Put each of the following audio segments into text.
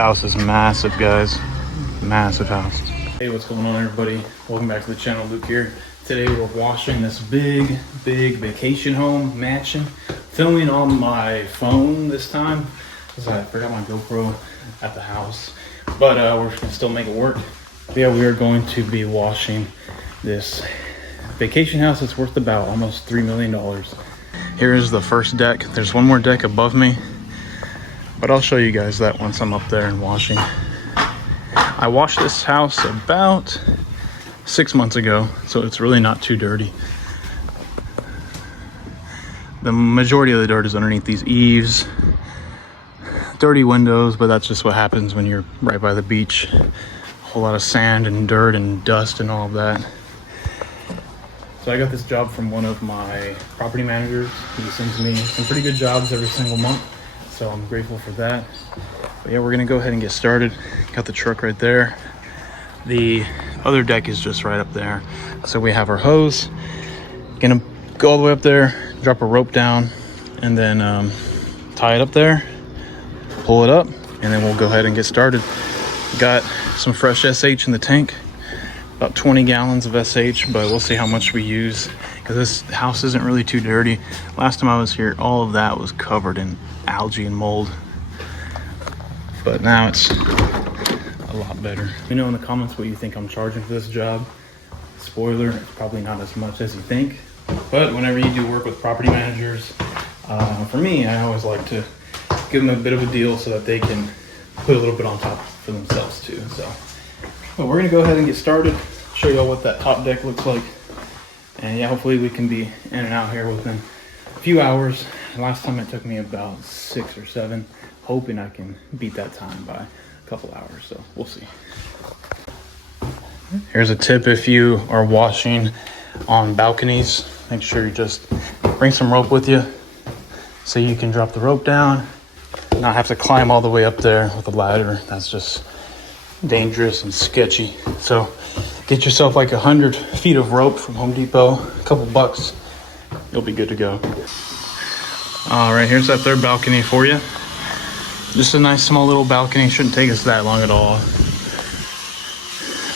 house is massive, guys. Massive house. Hey, what's going on, everybody? Welcome back to the channel. Luke here. Today we're washing this big vacation home mansion. Filming on my phone this time because I forgot my GoPro at the house, but we're gonna still make it work. Yeah, we are going to be washing this vacation house. It's worth about almost $3 million. Here is the first deck. There's one more deck above me, but I'll show you guys that once I'm up there and washing. I washed this house about 6 months ago, so it's really not too dirty. The majority of the dirt is underneath these eaves. Dirty windows, but that's just what happens when you're right by the beach. A whole lot of sand and dirt and dust and all of that. So I got this job from one of my property managers. He sends me some pretty good jobs every single month, so I'm grateful for that. But yeah, we're gonna go ahead and get started. Got the truck right there. The other deck is just right up there. So we have our hose. Gonna go all the way up there, drop a rope down, and then tie it up there, pull it up, and then we'll go ahead and get started. Got some fresh SH in the tank. About 20 gallons of SH, but we'll see how much we use because this house isn't really too dirty. Last time I was here, all of that was covered in algae and mold, but now it's a lot better. Let me know in the comments what you think I'm charging for this job. Spoiler, it's probably not as much as you think, but whenever you do work with property managers, for me, I always like to give them a bit of a deal so that they can put a little bit on top for themselves too. So but we're gonna go ahead and get started, show y'all what that top deck looks like, and yeah, hopefully we can be in and out here within a few hours. Last time it took me about 6 or 7, hoping I can beat that time by a couple hours, so we'll see. Here's a tip: if you are washing on balconies, make sure you just bring some rope with you so you can drop the rope down, not have to climb all the way up there with a ladder. That's just dangerous and sketchy. So get yourself like 100 feet of rope from Home Depot, a couple bucks, you'll be good to go. All right, here's that third balcony for you. Just a nice small little balcony. Shouldn't take us that long at all.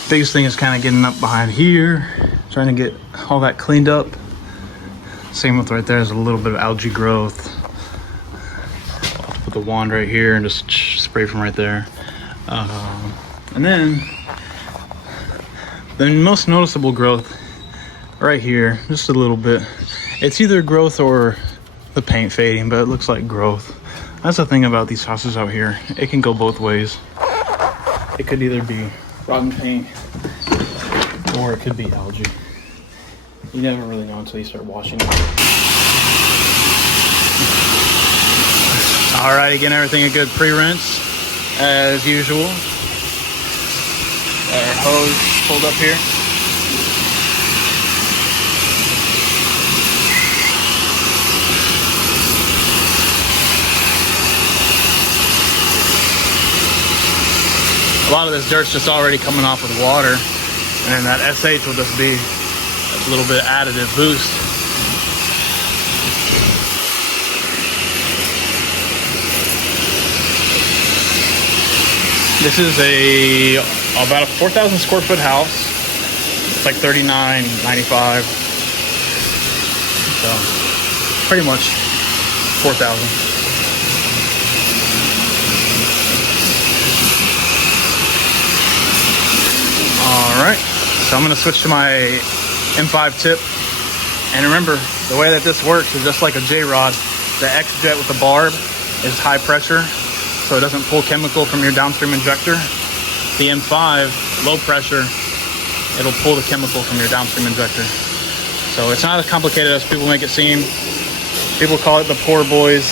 Biggest thing is kind of getting up behind here, trying to get all that cleaned up. Same with right there, there's a little bit of algae growth. I'll put the wand right here and just spray from right there. And then the most noticeable growth right here, just a little bit. It's either growth or the paint fading, but it looks like growth. That's the thing about these houses out here. It can go both ways. It could either be rotten paint or it could be algae. You never really know until you start washing it. All right, again, everything a good pre-rinse as usual. Our hose pulled up here. A lot of this dirt's just already coming off with water, and that SH will just be a little bit additive boost. This is about a 4,000 square foot house. It's like $39.95. So pretty much 4,000. All right, so I'm gonna switch to my M5 tip. And remember, the way that this works is just like a J-rod. The X-jet with the barb is high pressure, so it doesn't pull chemical from your downstream injector. The M5, low pressure, it'll pull the chemical from your downstream injector. So it's not as complicated as people make it seem. People call it the poor boys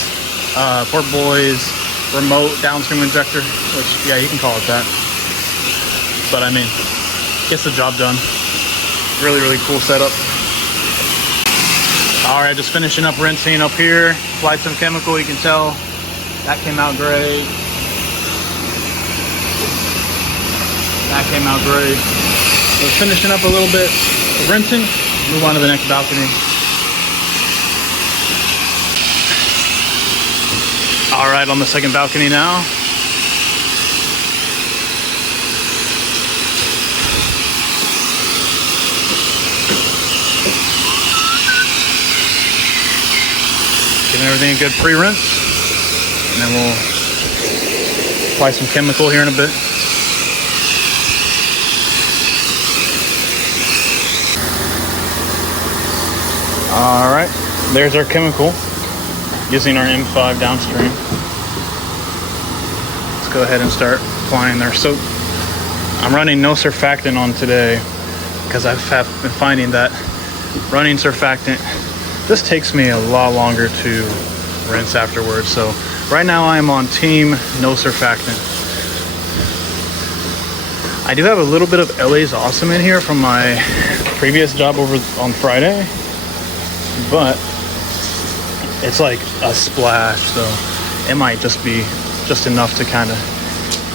remote downstream injector, which, yeah, you can call it that. But I mean, gets the job done. Really, really cool setup. All right, just finishing up rinsing up here. Applied some chemical, you can tell that came out great. That came out great. So finishing up a little bit of rinsing, move on to the next balcony. All right, on the second balcony now. Giving everything a good pre-rinse. And then we'll apply some chemical here in a bit. All right, there's our chemical using our M5 downstream. Let's go ahead and start applying there. So I'm running no surfactant on today because I've been finding that running surfactant just takes me a lot longer to rinse afterwards. So right now I am on team no surfactant. I do have a little bit of LA's Awesome in here from my previous job over on Friday, but it's like a splash, so it might just be just enough to kind of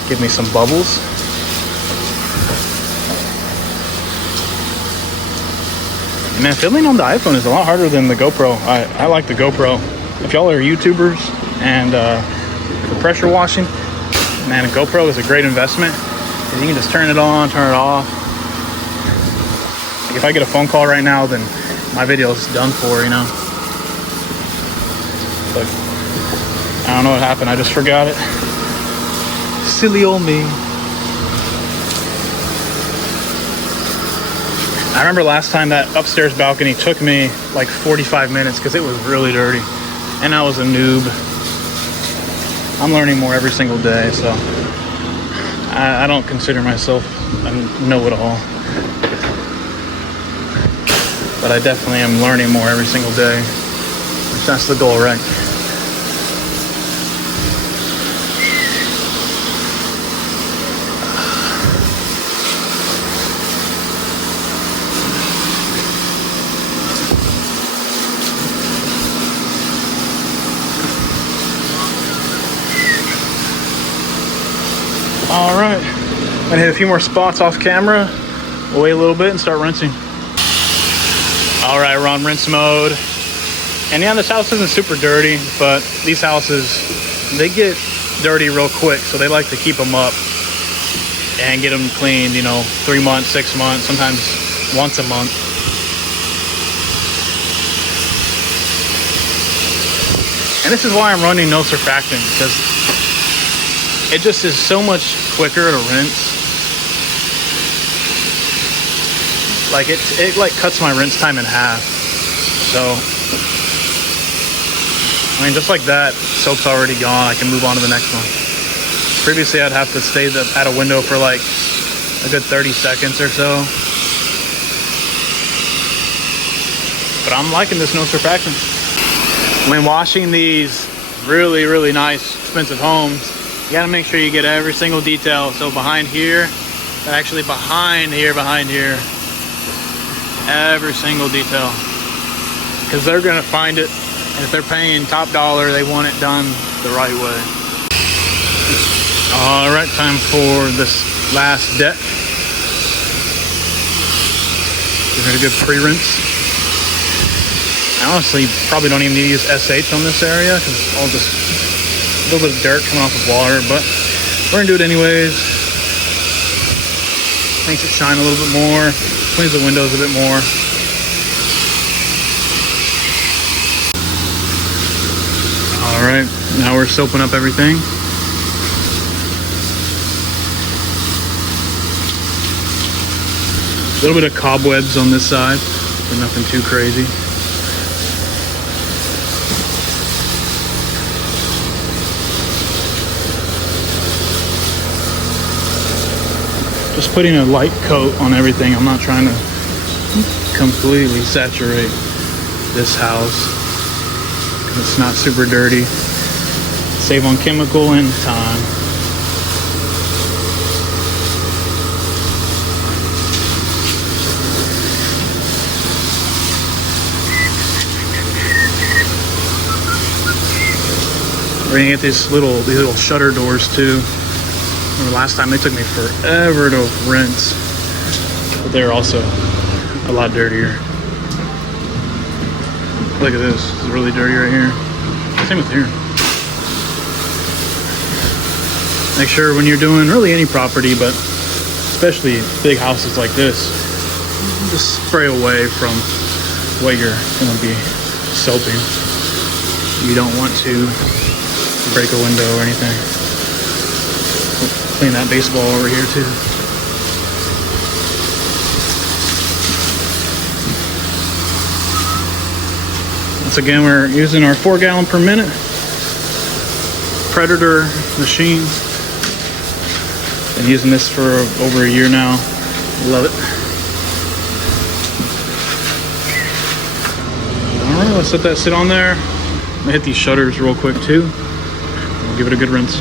give me some bubbles. And man, filming on the iPhone is a lot harder than the GoPro. I like the GoPro. If y'all are YouTubers and for pressure washing, man, a GoPro is a great investment. You can just turn it on, turn it off. Like if I get a phone call right now, then my video is done for, you know. But I don't know what happened. I just forgot it. Silly old me. I remember last time that upstairs balcony took me like 45 minutes because it was really dirty. And I was a noob. I'm learning more every single day, so I don't consider myself a know-it-all. But I definitely am learning more every single day. That's the goal, right? All right, I'm gonna hit a few more spots off camera. We'll wait a little bit and start rinsing. All right, we're on rinse mode. And yeah, this house isn't super dirty, but these houses, they get dirty real quick, so they like to keep them up and get them cleaned, you know, 3 months, 6 months, sometimes once a month. And this is why I'm running no surfactant, because it just is so much quicker to rinse. Like it like cuts my rinse time in half. So, I mean, just like that, soap's already gone. I can move on to the next one. Previously, I'd have to stay at a window for like a good 30 seconds or so. But I'm liking this no surfactant. When washing these really, really nice, expensive homes, you gotta make sure you get every single detail. So behind here, actually behind here, every single detail. Because they're gonna find it, and if they're paying top dollar, they want it done the right way. All right, time for this last deck. Give it a good pre-rinse. I honestly probably don't even need to use SH on this area because it's all just a little bit of dirt coming off of water, but we're gonna do it anyways. Makes it shine a little bit more, cleans the windows a bit more. All right, now we're soaping up everything. A little bit of cobwebs on this side, but nothing too crazy. Just putting a light coat on everything. I'm not trying to completely saturate this house. It's not super dirty. Save on chemical and time. We're gonna get these little shutter doors too. Remember last time they took me forever to rinse, but they're also a lot dirtier. Look at this, it's really dirty right here. Same with here. Make sure when you're doing really any property, but especially big houses like this, just spray away from what you're gonna be soaping. You don't want to break a window or anything. Clean that baseball over here too. Once again, we're using our 4 gallon per minute Predator machine. Been using this for over a year now. Love it. All right, let's let that sit on there. I'm gonna hit these shutters real quick too. We'll give it a good rinse.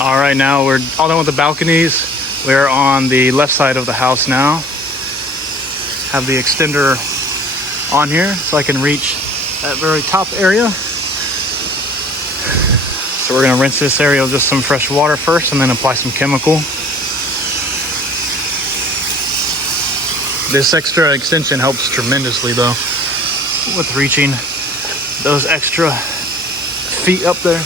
All right, now we're all done with the balconies. We're on the left side of the house now. Have the extender on here so I can reach that very top area. So we're gonna rinse this area with just some fresh water first and then apply some chemical. This extra extension helps tremendously though with reaching those extra feet up there.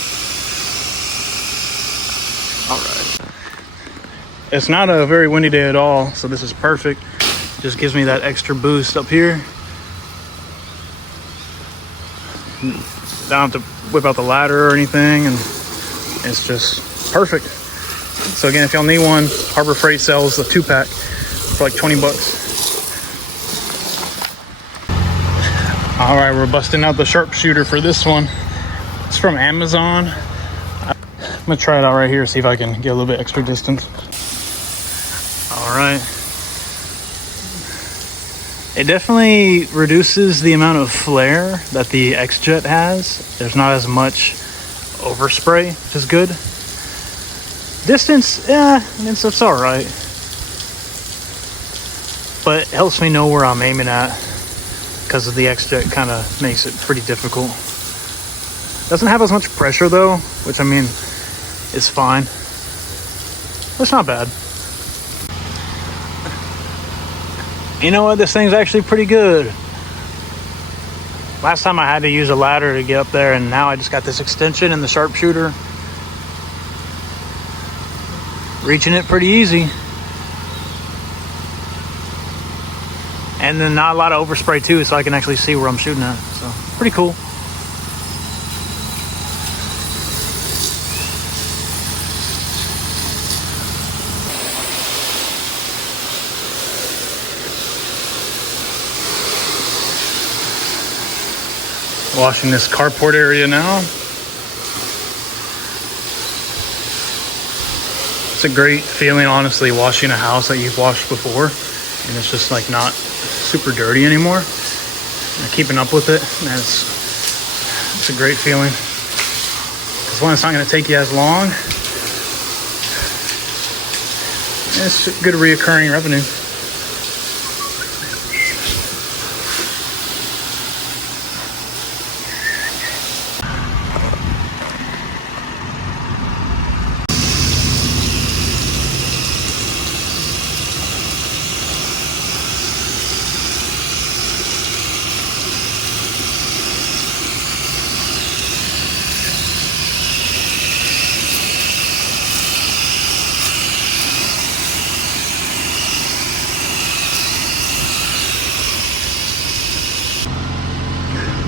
All right. It's not a very windy day at all, so this is perfect. Just gives me that extra boost up here. I don't have to whip out the ladder or anything, and it's just perfect. So again, if y'all need one, Harbor Freight sells a 2-pack for like 20 bucks. All right, we're busting out the sharpshooter for this one. It's from Amazon. I'm gonna try it out right here, see if I can get a little bit extra distance. All right. It definitely reduces the amount of flare that the X-Jet has. There's not as much overspray, which is good. Distance, I mean, it's all right. But it helps me know where I'm aiming at, because of the X-Jet kind of makes it pretty difficult. Doesn't have as much pressure though, which I mean, is fine. It's not bad. You know what? This thing's actually pretty good. Last time I had to use a ladder to get up there, and now I just got this extension and the sharpshooter. Reaching it pretty easy. And then not a lot of overspray too, so I can actually see where I'm shooting at. So, pretty cool. Washing this carport area now. It's a great feeling, honestly, washing a house that you've washed before, and it's just like not super dirty anymore. And keeping up with it, and it's a great feeling. Because one, it's not going to take you as long. And it's good reoccurring revenue.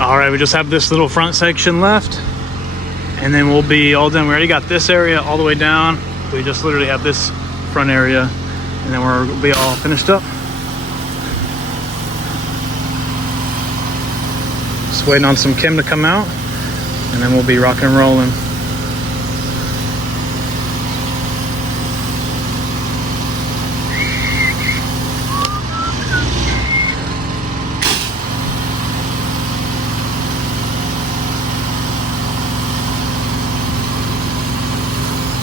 All right, we just have this little front section left, and then we'll be all done. We already got this area all the way down. We just literally have this front area, and then we'll be all finished up. Just waiting on some chem to come out, and then we'll be rocking and rolling.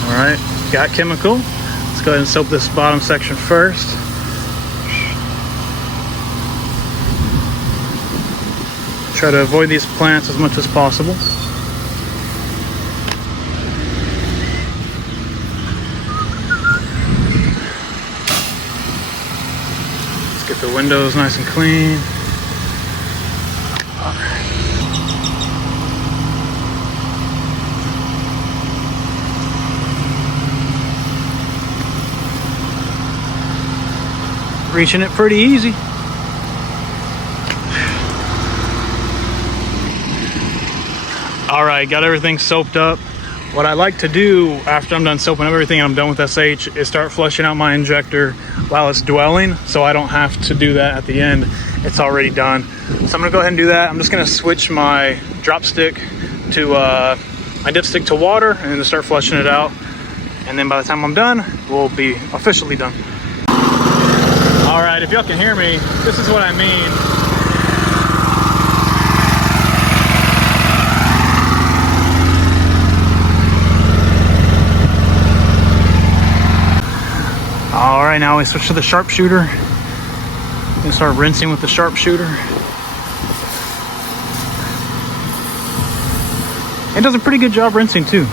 All right, got chemical. Let's go ahead and soap this bottom section first. Try to avoid these plants as much as possible. Let's get the windows nice and clean. Reaching it pretty easy. All right, got everything soaped up. What I like to do after I'm done soaping up everything and I'm done with SH is start flushing out my injector while it's dwelling, so I don't have to do that at the end. It's already done. So I'm gonna go ahead and do that. I'm just gonna switch my drop stick to my dipstick to water and then start flushing it out. And then by the time I'm done, we'll be officially done. All right, if y'all can hear me, this is what I mean. All right, now we switch to the sharpshooter. And start rinsing with the sharpshooter. It does a pretty good job rinsing too.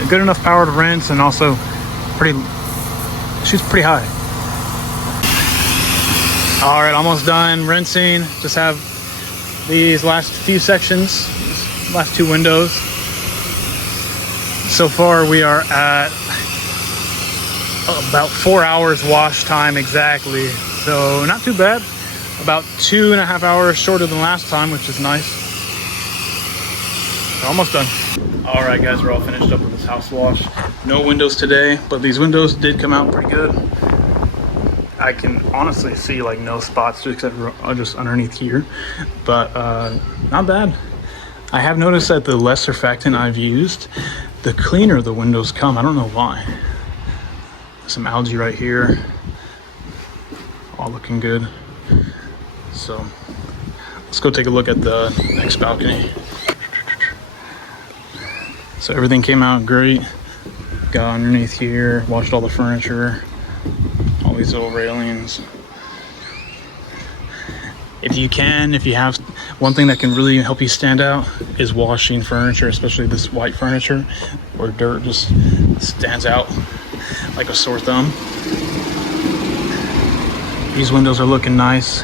A good enough power to rinse, and also shoots pretty high. All right, almost done rinsing. Just have these last few sections, last two windows. So far we are at about 4 hours wash time exactly, so not too bad. About 2.5 hours shorter than last time, which is nice. Almost done. All right, guys, we're all finished up with this house wash. No windows today, but these windows did come out pretty good. I can honestly see like no spots except just underneath here, but not bad. I have noticed that the less surfactant I've used, the cleaner the windows come. I don't know why. Some algae right here, all looking good. So let's go take a look at the next balcony. So everything came out great. Got underneath here, washed all the furniture, all these little railings. If you have one thing that can really help you stand out is washing furniture, especially this white furniture where dirt just stands out like a sore thumb. These windows are looking nice.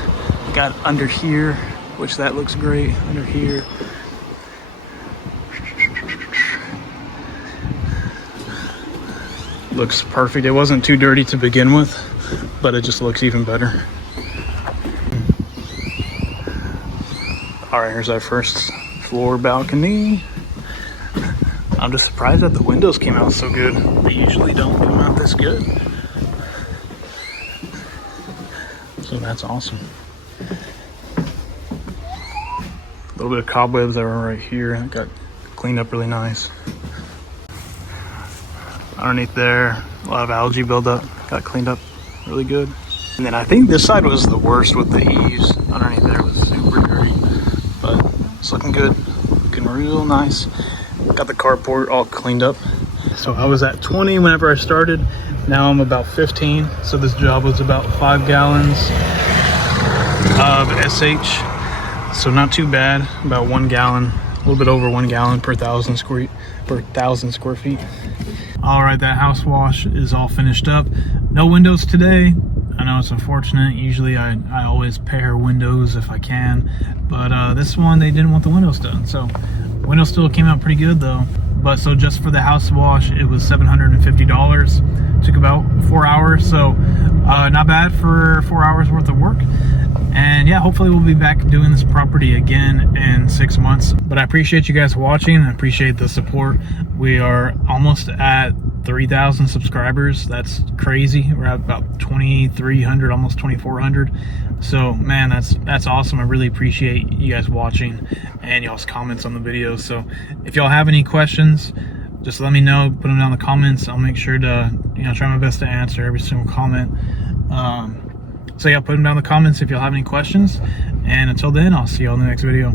Got under here, which that looks great under here. Looks perfect. It wasn't too dirty to begin with, but it just looks even better. All right, here's our first floor balcony. I'm just surprised that the windows came out so good. They usually don't come out this good. So that's awesome. A little bit of cobwebs that were right here. It got cleaned up really nice. Underneath there, a lot of algae buildup. Got cleaned up really good. And then I think this side was the worst with the eaves. Underneath there was super dirty, but it's looking good, looking real nice. Got the carport all cleaned up. So I was at 20 whenever I started. Now I'm about 15. So this job was about 5 gallons of SH. So not too bad. About 1 gallon, a little bit over 1 gallon per thousand square feet. All right, that house wash is all finished up. No windows today. I know it's unfortunate. Usually I always pair windows if I can, but this one they didn't want the windows done. So windows still came out pretty good though. But so just for the house wash, it was $750. Took about 4 hours, so not bad for 4 hours worth of work. And yeah, hopefully we'll be back doing this property again in 6 months. But I appreciate you guys watching. I appreciate the support. We are almost at 3,000 subscribers. That's crazy. We're at about 2,300, almost 2,400. So man, that's awesome. I really appreciate you guys watching and y'all's comments on the videos. So if y'all have any questions, just let me know, put them down in the comments. I'll make sure to try my best to answer every single comment. So yeah, put them down in the comments if y'all have any questions. And until then, I'll see y'all in the next video.